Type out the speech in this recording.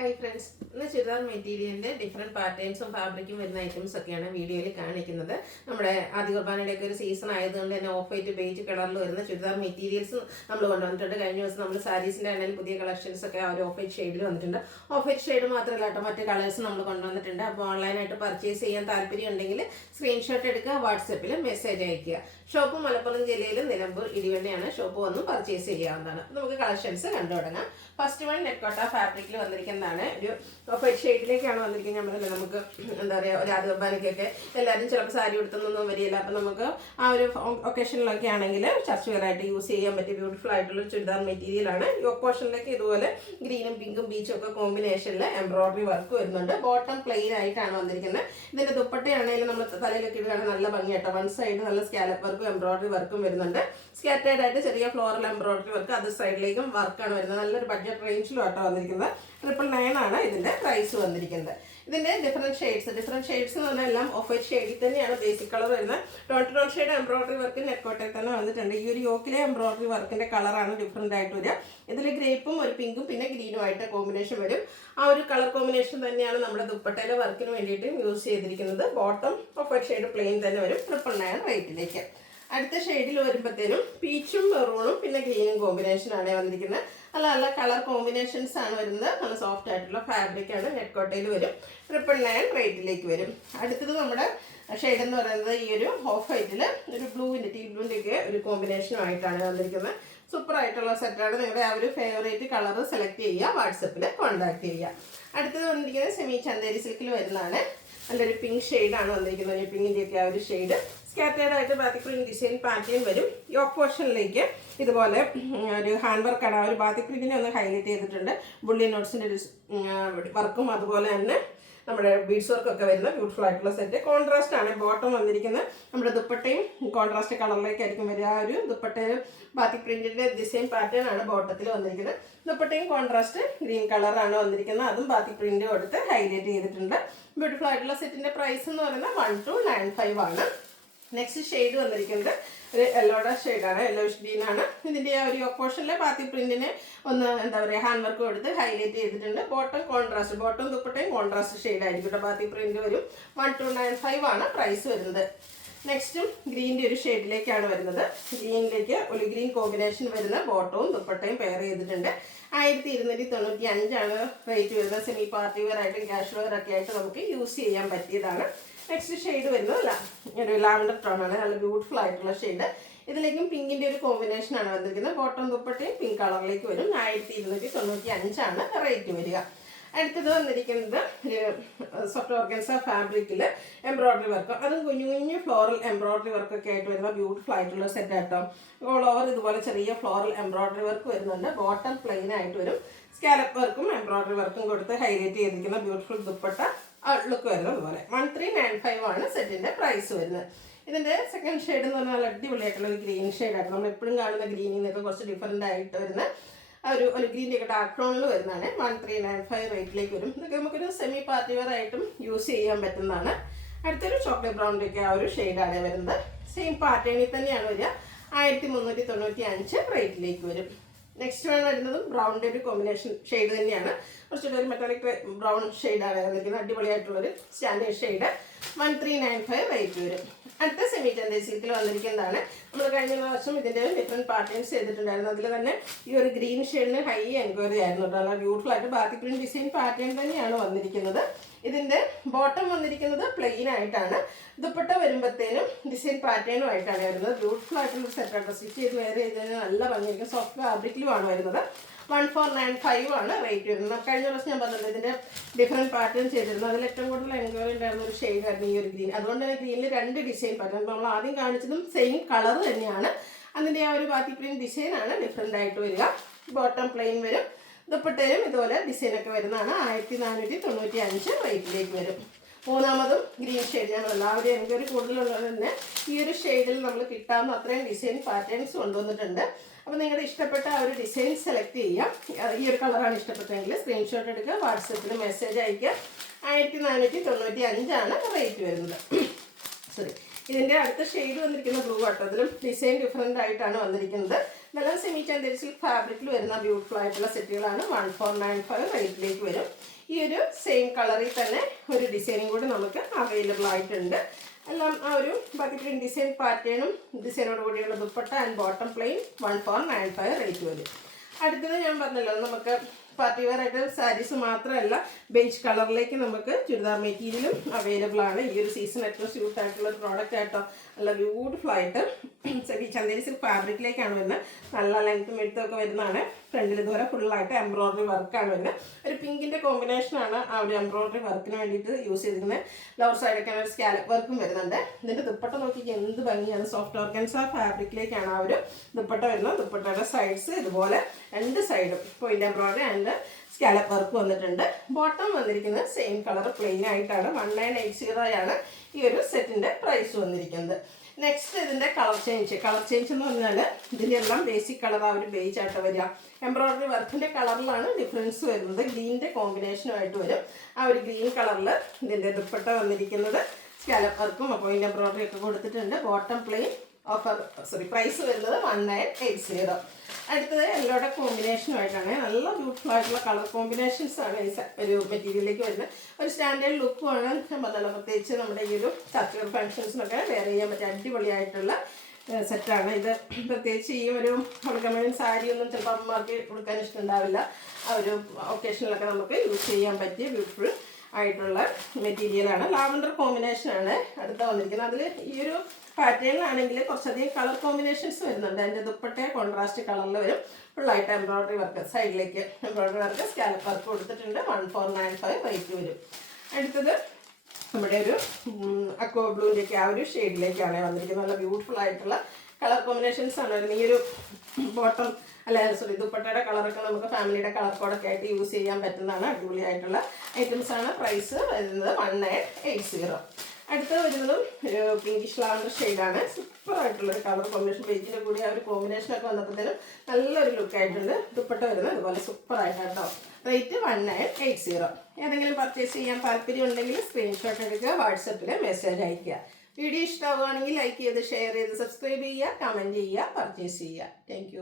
Hi friends, ഇന്ന് ചുരിദാർ മെറ്റീരിയലിൻ്റെ different പാറ്റേൺസും ഫാബ്രിക്കും വരുന്ന ഐറ്റംസ് ഒക്കെയാണ് വീഡിയോയിൽ കാണിക്കുന്നത്. നമ്മുടെ ആദ്യ കുർബാനയുടെയൊക്കെ ഒരു സീസൺ ആയതുകൊണ്ട് തന്നെ ഓഫ് വൈറ്റ് ബേജ് കളറിൽ വരുന്ന ചുരിദാർ മെറ്റീരിയൽസ് നമ്മൾ കൊണ്ടുവന്നിട്ടുണ്ട്. കഴിഞ്ഞ ദിവസം നമ്മൾ സാരീസിൻ്റെ ആണെങ്കിലും പുതിയ കളക്ഷൻസ് ഒക്കെ ആ ഒരു ഓഫ് വൈറ്റ് ഷെയ്ഡിൽ വന്നിട്ടുണ്ട്. ഓഫ് വൈറ്റ് ഷെയ്ഡ് മാത്രമല്ല കേട്ടോ, മറ്റ് കളേഴ്സ് നമ്മൾ കൊണ്ടുവന്നിട്ടുണ്ട്. അപ്പോൾ ഓൺലൈനായിട്ട് പർച്ചേസ് ചെയ്യാൻ താല്പര്യം ഉണ്ടെങ്കിൽ സ്ക്രീൻഷോട്ട് എടുക്കുക, വാട്സപ്പിൽ മെസ്സേജ് അയയ്ക്കുക. ഷോപ്പ് മലപ്പുറം ജില്ലയിൽ നിലമ്പൂർ ഇടിവണ്ടിയാണ്. ഷോപ്പ് വന്ന് പർച്ചേസ് ചെയ്യാവുന്നതാണ്. നമുക്ക് കളക്ഷൻസ് കണ്ടു തുടങ്ങാം. ഫസ്റ്റ് വൺ നെറ്റ്കോട്ട ഫാബ്രിക്കിൽ വന്നിരിക്കുന്നതാണ്. ഒരു ഓഫ് വൈറ്റ് ഷെയ്ഡിലേക്കാണ് വന്നിരിക്കുന്നത്. നമ്മളല്ലേ നമുക്ക് എന്താ പറയുക, ഒരു ആദ്യ കുർബാനയ്ക്കൊക്കെ എല്ലാവരും ചിലപ്പോൾ സാരി ഉടുത്തൊന്നും വരികയില്ല. അപ്പം നമുക്ക് ആ ഒരു ഒക്കേഷനിലൊക്കെ ആണെങ്കിൽ ചർച്ച് വെയറായിട്ട് യൂസ് ചെയ്യാൻ പറ്റിയ ബ്യൂട്ടിഫുൾ ആയിട്ടുള്ള ചുരിദാർ മെറ്റീരിയലാണ്. യോക്ക് പോർഷനിലേക്ക് ഇതുപോലെ ഗ്രീനും പിങ്കും ബീച്ചും ഒക്കെ കോമ്പിനേഷനിൽ എംബ്രോയിഡറി വർക്ക് വരുന്നുണ്ട്. ബോട്ടം പ്ലെയിൻ ആയിട്ടാണ് വന്നിരിക്കുന്നത്. ഇതിൻ്റെ ദുപ്പട്ടയാണെങ്കിലും നമ്മൾ തലയിലൊക്കെ ഇടുകയാണെങ്കിൽ നല്ല ഭംഗിയായിട്ട് വൺ സൈഡ് നല്ല സ്കാലപ്പ് വർക്കും എംബ്രോയിഡറി വർക്കും വരുന്നുണ്ട്. സ്കാറ്റേഡ് ആയിട്ട് ചെറിയ ഫ്ലോറൽ എംബ്രോയിഡറി വർക്ക്, അത് സൈഡിലേക്കും വർക്കാണ് വരുന്നത്. നല്ലൊരു ബഡ്ജറ്റ് റേഞ്ചിലും ആട്ടോ വന്നിരിക്കുന്നത്. 999 ആണ് ഇതിൻ്റെ പ്രൈസ് വന്നിരിക്കുന്നത്. ഇതിൻ്റെ ഡിഫറെൻറ്റ് ഷെയ്ഡ്സ് എന്ന് പറഞ്ഞാൽ എല്ലാം ഓഫ് വൈറ്റ് ഷെയ്ഡിൽ തന്നെയാണ് ബേസിക് കളർ വരുന്നത്. ടോൺ ഷെയ്ഡ് എംബ്രോയിഡറി വർക്ക് നെറ്റ്കോട്ടയിൽ തന്നെ വന്നിട്ടുണ്ട്. ഈ ഒരു യോക്കിലെ എംബ്രോയിഡറി വർക്കിൻ്റെ കളറാണ് ഡിഫറെൻ്റ് ആയിട്ട് വരിക. ഇതിൽ ഗ്രേപ്പും ഒരു പിങ്കും പിന്നെ ഗ്രീനും ആയിട്ട് കോമ്പിനേഷൻ വരും. ആ ഒരു കളർ കോമ്പിനേഷൻ തന്നെയാണ് നമ്മുടെ ദുപ്പട്ടയിലെ വർക്കിന് വേണ്ടിയിട്ട് യൂസ് ചെയ്തിരിക്കുന്നത്. Bottom of white shade plain തന്നെ വരും. 999 റേറ്റിലേക്ക്. അടുത്ത ഷെയ്ഡിൽ വരുമ്പോഴത്തേനും പീച്ചും മെറൂണും പിന്നെ ഗ്രീനും കോമ്പിനേഷനാണ് വന്നിരിക്കുന്നത്. നല്ല കളർ കോമ്പിനേഷൻസ് ആണ് വരുന്നത്. നല്ല സോഫ്റ്റ് ആയിട്ടുള്ള ഫാബ്രിക്കാണ്. നെറ്റ്കോട്ടയിൽ വരും. 999 റേറ്റിലേക്ക് വരും. അടുത്തത് നമ്മുടെ ഷെയ്ഡ് എന്ന് പറയുന്നത് ഈ ഒരു ഓഫ് വൈറ്റിൽ ഒരു ബ്ലൂവിൻ്റെ ടീ ബ്ലൂവിൻ്റെയൊക്കെ ഒരു കോമ്പിനേഷനുമായിട്ടാണ് വന്നിരിക്കുന്നത്. സൂപ്പർ ആയിട്ടുള്ള സെറ്റാണ്. നിങ്ങളുടെ ആ ഒരു ഫേവറേറ്റ് കളർ സെലക്ട് ചെയ്യുക, വാട്സപ്പിൽ കോൺടാക്ട് ചെയ്യുക. അടുത്തത് വന്നിരിക്കുന്നത് സെമി ചന്തേരി സിൽക്കിൽ വരുന്നതാണ്. നല്ലൊരു പിങ്ക് ഷെയ്ഡാണ് വന്നിരിക്കുന്നത്. ഈ പിങ്കിൻ്റെയൊക്കെ ആ ഒരു ഷെയ്ഡ് സ്കാറ്റേഡ് ആയിട്ട് ബാത്തിക് പ്രിന്റ് ഡിസൈൻ പാറ്റേൺ വരും. യോക്ക് പോർഷനിലേക്ക് ഇതുപോലെ ഒരു ഹാൻഡ് വർക്കാണ്. ആ ഒരു ബാത്തിക് പ്രിന്റിനെ ഒന്ന് ഹൈലൈറ്റ് ചെയ്തിട്ടുണ്ട്. ബുള്ളി നോട്ട്സിൻ്റെ ഒരു വർക്കും അതുപോലെ തന്നെ നമ്മുടെ ബീഡ്സ് വർക്കൊക്കെ വരുന്ന ബ്യൂട്ടിഫുൾ ആയിട്ടുള്ള സെറ്റ്. കോൺട്രാസ്റ്റ് ആണ് ബോട്ടം വന്നിരിക്കുന്നത്. നമ്മുടെ ദുപ്പട്ടയും കോൺട്രാസ്റ്റ് കളറിലേക്കായിരിക്കും വരിക. ആ ഒരു ദുപ്പട്ടയിൽ ബാത്തിക് പ്രിന്റിൻ്റെ ഡിസൈൻ പാറ്റേൺ ആണ് ബോട്ടത്തിൽ വന്നിരിക്കുന്നത്. ദുപ്പട്ടയും കോൺട്രാസ്റ്റ് ഗ്രീൻ കളറാണ് വന്നിരിക്കുന്നത്. അതും ബാത്തിക് പ്രിന്റ് കൊടുത്ത് ഹൈലൈറ്റ് ചെയ്തിട്ടുണ്ട്. ബ്യൂട്ടിഫുൾ ആയിട്ടുള്ള സെറ്റിൻ്റെ പ്രൈസ് എന്ന് പറയുന്നത് 1295 ആണ്. നെക്സ്റ്റ് ഷെയ്ഡ് വന്നിരിക്കുന്നത് ഒരു യെല്ലോയുടെ ഷെയ്ഡാണ്. യെല്ലോയിഷ് ഗ്രീൻ ആണ്. ഇതിൻ്റെ ആ ഒരു യോക്ക് പോർഷനിലെ ബാത്തിക് പ്രിന്റിനെ ഒന്ന് എന്താ പറയുക ഹാൻഡ് വർക്ക് കൊടുത്ത് ഹൈലൈറ്റ് ചെയ്തിട്ടുണ്ട്. ബോട്ടം കോൺട്രാസ്റ്റ്, ബോട്ടം ദുപ്പട്ടയും കോൺട്രാസ്റ്റ് ഷെയ്ഡ് ആയിരിക്കും. ബാത്തിക് പ്രിന്റ് വരും. 1295 ആണ് പ്രൈസ് വരുന്നത്. നെക്സ്റ്റും ഗ്രീൻ്റെ ഒരു ഷെയ്ഡിലേക്കാണ് വരുന്നത്. ഗ്രീനിലേക്ക് ഒരു ഗ്രീൻ കോമ്പിനേഷൻ വരുന്ന ബോട്ടവും ദുപ്പട്ടയും പെയർ ചെയ്തിട്ടുണ്ട്. 1295 ആണ് റേറ്റ് വരുന്നത്. സെമി പാർട്ടി വെയർ ആയിട്ടും ക്യാഷ് വെയർ ഒക്കെ ആയിട്ട് നമുക്ക് യൂസ് ചെയ്യാൻ പറ്റിയതാണ്. നെക്സ്റ്റ് ഷെയ്ഡ് വരുന്നത് ഒരു ലാവൻഡർ ടോൺ ആണ്. നല്ല ബ്യൂട്ടിഫുൾ ആയിട്ടുള്ള ഷെയ്ഡ്. ഇതിലേക്കും പിങ്കിൻ്റെ ഒരു കോമ്പിനേഷൻ ആണ് വന്നിരിക്കുന്നത്. ബോട്ടം ദുപ്പട്ടയും പിങ്ക് കളറിലേക്ക് വരും. 1295 ആണ് റേറ്റ് വരിക. അടുത്തത് വന്നിരിക്കുന്നത് ഒരു സോഫ്റ്റ് ഓർഗൻസ ഫാബ്രിക്കിൽ എംബ്രോയിഡറി വർക്ക്, അതും കുഞ്ഞു കുഞ്ഞു ഫ്ലോറൽ എംബ്രോയിഡറി വർക്കൊക്കെ ആയിട്ട് വരുന്ന ബ്യൂട്ടിഫുൾ ആയിട്ടുള്ള സെറ്റ് ആട്ടോ. ഓൾ ഓവർ ഇതുപോലെ ചെറിയ ഫ്ലോറൽ എംബ്രോയിഡറി വർക്ക് വരുന്നുണ്ട്. ബോട്ടം പ്ലെയിൻ ആയിട്ട് വരും. സ്കാലപ്പ് വർക്കും എംബ്രോയിഡറി വർക്കും കൊടുത്ത് ഹൈലൈറ്റ് ചെയ്തിരിക്കുന്ന ബ്യൂട്ടിഫുൾ ദുപ്പട്ട ലുക്ക് വരുന്നത് അതുപോലെ. 1395 ആണ് സെറ്റിൻ്റെ പ്രൈസ് വരുന്നത്. ഇതിൻ്റെ സെക്കൻഡ് ഷെയ്ഡ് എന്ന് പറഞ്ഞാൽ അടിപൊളിയായിട്ടുള്ള ഒരു ഗ്രീൻ ഷെയ്ഡായിട്ട് നമ്മൾ എപ്പോഴും കാണുന്ന ഗ്രീനിൽ നിന്നൊക്കെ കുറച്ച് ഡിഫറൻ്റ് ആയിട്ട് വരുന്ന ഒരു ഗ്രീൻ്റെ ഒക്കെ ഡാർക്ക് ടോണിൽ വരുന്നതാണ്. 1395 റേറ്റിലേക്ക് വരും. ഇതൊക്കെ നമുക്കൊരു സെമി പാർട്ടി വെയർ ആയിട്ടും യൂസ് ചെയ്യാൻ പറ്റുന്നതാണ്. അടുത്തൊരു ചോക്ലേറ്റ് ബ്രൗണിൻ്റെ ഒക്കെ ആ ഒരു ഷെയ്ഡാണ് വരുന്നത്. സെയിം പാറ്റേണിൽ തന്നെയാണ് വരിക. 1395 റേറ്റിലേക്ക് വരും. നെക്സ്റ്റ് വൺ വരുന്നതും ബ്രൗണിൻ്റെ ഒരു കോമ്പിനേഷൻ ഷെയ്ഡ് തന്നെയാണ്. കുറച്ചുകൂടി ഒരു മെറ്റാലിക് ബ്രൗൺ ഷെയ്ഡാണ് വന്നിരിക്കുന്നത്. അടിപൊളിയായിട്ടുള്ളൊരു സ്റ്റാൻഡേർഡ് ഷെയ്ഡ്. 1395 റേറ്റ് വരും. അടുത്ത സെമി ചന്തേരി സിൽക്കിൽ വന്നിരിക്കുന്നതാണ്. നമ്മൾ കഴിഞ്ഞ പ്രാവശ്യം ഇതിൻ്റെ ഡിഫറെൻറ്റ് പാറ്റേൺസ് ചെയ്തിട്ടുണ്ടായിരുന്നു. അതിൽ തന്നെ ഈ ഒരു ഗ്രീൻ ഷെയ്ഡിന് ഹൈ എൻക്വയറി ആയിരുന്നു കേട്ടോ. നല്ല ബ്യൂട്ടിഫുൾ ആയിട്ട് ബാത്തിക് പ്രിന്റ് ഡിസൈൻ പാറ്റേൺ തന്നെയാണ് വന്നിരിക്കുന്നത്. ഇതിൻ്റെ ബോട്ടം വന്നിരിക്കുന്നത് പ്ലെയിൻ ആയിട്ടാണ്. ദുപ്പട്ട വരുമ്പോഴത്തേനും ഡിസൈൻ പാറ്റേണും ആയിട്ടാണ് വരുന്നത്. ബ്യൂട്ടിഫുൾ ആയിട്ടുള്ള സെറ്റാണ്. സ്റ്റിച്ച് ചെയ്ത് വെയർ ചെയ്തതിന് നല്ല ഭംഗിയായിരിക്കും. സോഫ്റ്റ് ഫാബ്രിക്കിലുമാണ് വരുന്നത്. 1495 ആണ് റേറ്റ് വരുന്നത്. കഴിഞ്ഞ ദിവസം ഞാൻ പറഞ്ഞത് ഇതിൻ്റെ ഡിഫറെൻറ്റ് പാറ്റേൺ ചെയ്തിരുന്നു. അതിൽ ഏറ്റവും കൂടുതൽ എൻക്വയറി ഉണ്ടായിരുന്ന ഒരു ഷെയ്ഡായിരുന്നു ഈ ഒരു ഗ്രീൻ. അതുകൊണ്ട് തന്നെ ഗ്രീനിൽ 2 ഡിസൈൻ പാറ്റേൺ. നമ്മൾ ആദ്യം കാണിച്ചതും സെയിം കളർ തന്നെയാണ്. അതിൻ്റെ ആ ഒരു ബാത്തി പ്രിന്റ് ഡിസൈനാണ് ഡിഫറെൻ്റ് ആയിട്ട് വരിക. ബോട്ടം പ്ലെയിൻ വരും. ദുപ്പട്ടയിലും ഇതുപോലെ ഡിസൈനൊക്കെ വരുന്നതാണ്. 1495 റേറ്റിലേക്ക് വരും. മൂന്നാമതും ഗ്രീൻ ഷെയ്ഡ്. ഞാൻ എല്ലാവരും എൻക്വയറി കൂടുതലുള്ളത് തന്നെ ഈ ഒരു ഷെയ്ഡിൽ നമ്മൾ കിട്ടാവുന്ന അത്രയും ഡിസൈൻ പാറ്റേൺസ് കൊണ്ടുവന്നിട്ടുണ്ട്. അപ്പോൾ നിങ്ങളുടെ ഇഷ്ടപ്പെട്ട ആ ഒരു ഡിസൈൻ സെലക്ട് ചെയ്യാം. ഈ ഒരു കളറാണ് ഇഷ്ടപ്പെട്ടെങ്കിൽ സ്ക്രീൻഷോട്ട് എടുക്കുക, വാട്സപ്പിൽ മെസ്സേജ് അയയ്ക്കുക. 1495 ആണ് റേറ്റ് വരുന്നത്. സോറി, ഇതിൻ്റെ അടുത്ത ഷെയ്ഡ് വന്നിരിക്കുന്ന ബ്ലൂ ആട്ടോ. അതിലും ഡിസൈൻ ഡിഫറെൻ്റ് ആയിട്ടാണ് വന്നിരിക്കുന്നത്. ഇതെല്ലാം സെമി ചന്ദേരി സിൽക്ക് ഫാബ്രിക്കിൽ വരുന്ന ബ്യൂട്ടിഫുൾ ആയിട്ടുള്ള സെറ്റുകളാണ്. 1495 റേറ്റിലേക്ക് വരും. ഈ ഒരു സെയിം കളറിൽ തന്നെ ഒരു ഡിസൈനും കൂടി നമുക്ക് അവൈലബിൾ ആയിട്ടുണ്ട്. എല്ലാം ആ ഒരു ബക്കറ്റ് പ്രിന്റ് ഡിസൈൻ പാറ്റേണും ഡിസൈനോട് കൂടിയുള്ള dupatta and bottom plain 1495 rate വരും. അടുത്തത് ഞാൻ പറഞ്ഞല്ലോ, നമുക്ക് പാർട്ടി വെയർ ആയിട്ട് സാരീസ് മാത്രമല്ല ബേജ് കളറിലേക്ക് നമുക്ക് ചുരിദാർ മെറ്റീരിയലും അവൈലബിൾ ആണ്. ഈ ഒരു സീസൺ ഏറ്റവും സ്യൂട്ട് ആയിട്ടുള്ള ഒരു പ്രോഡക്റ്റ് ആയിട്ടോ. നല്ല ബ്യൂട്ടിഫുൾ ആയിട്ട് ചന്ദേരി സിൽക്ക് ഫാബ്രിക്കിലേക്കാണ് വരുന്നത്. നല്ല ലെങ്ത്തും വെടുത്തും ഒക്കെ വരുന്നതാണ്. ഫ്രണ്ടിൽ ഇതുപോലെ ഫുള്ളായിട്ട് എംബ്രോയിഡറി വർക്കാണ് വരുന്നത്. ഒരു പിങ്കിൻ്റെ കോമ്പിനേഷനാണ് ആ ഒരു എംബ്രോയിഡറി വർക്കിന് വേണ്ടിയിട്ട് യൂസ് ചെയ്തിരിക്കുന്നത്. ലവർ സൈഡൊക്കെ ഒരു സ്കാലപ്പ് വർക്കും വരുന്നുണ്ട്. ഇതിൻ്റെ ദുപ്പട്ട നോക്കിയിട്ട് എന്ത് ഭംഗിയാണ്. സോഫ്റ്റ് ഓർഗൻസ ഫാബ്രിക്കിലേക്കാണ് ആ ഒരു ദുപ്പട്ട വരുന്നത്. ദുപ്പട്ടയുടെ സൈഡ്സ് ഇതുപോലെ രണ്ട് സൈഡും point embroidery and scallop work വന്നിട്ടുണ്ട്. ബോട്ടം വന്നിരിക്കുന്നത് സെയിം കളർ പ്ലെയിൻ ആയിട്ടാണ്. 1980 ആണ് ഈ ഒരു സെറ്റിൻ്റെ പ്രൈസ് വന്നിരിക്കുന്നത്. നെക്സ്റ്റ് ഇതിൻ്റെ കളർ ചേഞ്ച് എന്ന് പറഞ്ഞാൽ ഇതിൻ്റെ എല്ലാം ബേസിക് കളർ ആ ഒരു ബേജ് ആയിട്ട് വരിക. എംബ്രോയിഡറി വർക്കിൻ്റെ കളറിലാണ് ഡിഫറൻസ് വരുന്നത്. ഗ്രീനിൻ്റെ കോമ്പിനേഷനുമായിട്ട് വരും. ആ ഒരു ഗ്രീൻ കളറിൽ ഇതിൻ്റെ ദുപ്പട്ട വന്നിരിക്കുന്നത് സ്കാലപ്പ് വർക്കും പോയിന്റ് എംബ്രോയിഡറി ഒക്കെ കൊടുത്തിട്ടുണ്ട്. ബോട്ടം പ്ലെയിൻ പ്രൈസ് വരുന്നത് 1980. അടുത്തത് യെല്ലോയുടെ കോമ്പിനേഷനുമായിട്ടാണ്. നല്ല ബ്യൂട്ടിഫുൾ ആയിട്ടുള്ള കളർ കോമ്പിനേഷൻസ് ആണ് ഈ ഒരു മെറ്റീരിയലിലേക്ക് വരുന്നത്. ഒരു സ്റ്റാൻഡേർഡ് ലുക്കുമാണ്. ഞാൻ പറഞ്ഞല്ലോ, പ്രത്യേകിച്ച് നമ്മുടെ ഈ ഒരു ചർച്ചകൾ ഫംഗ്ഷൻസിനൊക്കെ വെയർ ചെയ്യാൻ പറ്റിയ അടിപൊളിയായിട്ടുള്ള സെറ്റാണ് ഇത്. പ്രത്യേകിച്ച് ഈ ഒരു ഹോളികമൺ സാരി ഒന്നും ചിലപ്പോൾ അമ്മമാർക്ക് കൊടുക്കാൻ ഇഷ്ടമുണ്ടാവില്ല. ആ ഒരു ഒക്കേഷനിലൊക്കെ നമുക്ക് യൂസ് ചെയ്യാൻ പറ്റിയ ബ്യൂട്ടിഫുൾ ആയിട്ടുള്ള മെറ്റീരിയലാണ്. ലാവൻഡർ കോമ്പിനേഷനാണ് അടുത്ത വന്നിരിക്കുന്നത്. അതിൽ ഈ ഒരു പാറ്റേണിലാണെങ്കിൽ കുറച്ചധികം കളർ കോമ്പിനേഷൻസ് വരുന്നുണ്ട്. അതിൻ്റെ ദുപ്പട്ട കോൺട്രാസ്റ്റ് കളറിൽ വരും. ഫുള്ളായിട്ട് എംബ്രോയിഡറി വർക്ക്, സൈഡിലേക്ക് എംബ്രോയിഡറി വർക്ക് സ്കാലപ്പ് വർക്ക് കൊടുത്തിട്ടുണ്ട്. 1495 റേറ്റ് വരും. അടുത്തത് നമ്മുടെ ഒരു അക്വ ബ്ലൂവിൻ്റെയൊക്കെ ആ ഒരു ഷെയ്ഡിലേക്കാണ് വന്നിരിക്കുന്നത്. നല്ല ബ്യൂട്ടിഫുൾ ആയിട്ടുള്ള കളർ കോമ്പിനേഷൻസ് ആണ് വരുന്നത്. ഈ ഒരു ബോട്ടം ദുപ്പട്ടയുടെ കളറൊക്കെ നമുക്ക് ഫാമിലിയുടെ കളർ കോഡൊക്കെ ആയിട്ട് യൂസ് ചെയ്യാൻ പറ്റുന്നതാണ്. അടിപൊളിയായിട്ടുള്ള ഐറ്റംസ് ആണ്. പ്രൈസ് വരുന്നത് 1980. അടുത്ത വരുന്നതും ഒരു പിങ്കിഷ് ലാവൻഡർ ഷെയ്ഡാണ്. സൂപ്പറായിട്ടുള്ളൊരു കളർ കോമ്പിനേഷൻ. പേജിൻ്റെ കൂടി ആ ഒരു കോമ്പിനേഷനൊക്കെ വന്നപ്പോഴത്തേനും നല്ലൊരു ലുക്കായിട്ടുണ്ട്. ദുപ്പട്ട വരുന്നത് അതുപോലെ സൂപ്പറായിട്ടോ. റേറ്റ് 1980. ഏതെങ്കിലും പർച്ചേസ് ചെയ്യാൻ താല്പര്യം ഉണ്ടെങ്കിൽ സ്ക്രീൻഷോട്ട് എടുക്കുക, വാട്സപ്പിൽ മെസ്സേജ് അയയ്ക്കുക. വീഡിയോ ഇഷ്ടമാവുകയാണെങ്കിൽ ലൈക്ക് ചെയ്ത് ഷെയർ ചെയ്ത് സബ്സ്ക്രൈബ് ചെയ്യുക, കമൻറ്റ് ചെയ്യുക, പർച്ചേസ് ചെയ്യുക. താങ്ക്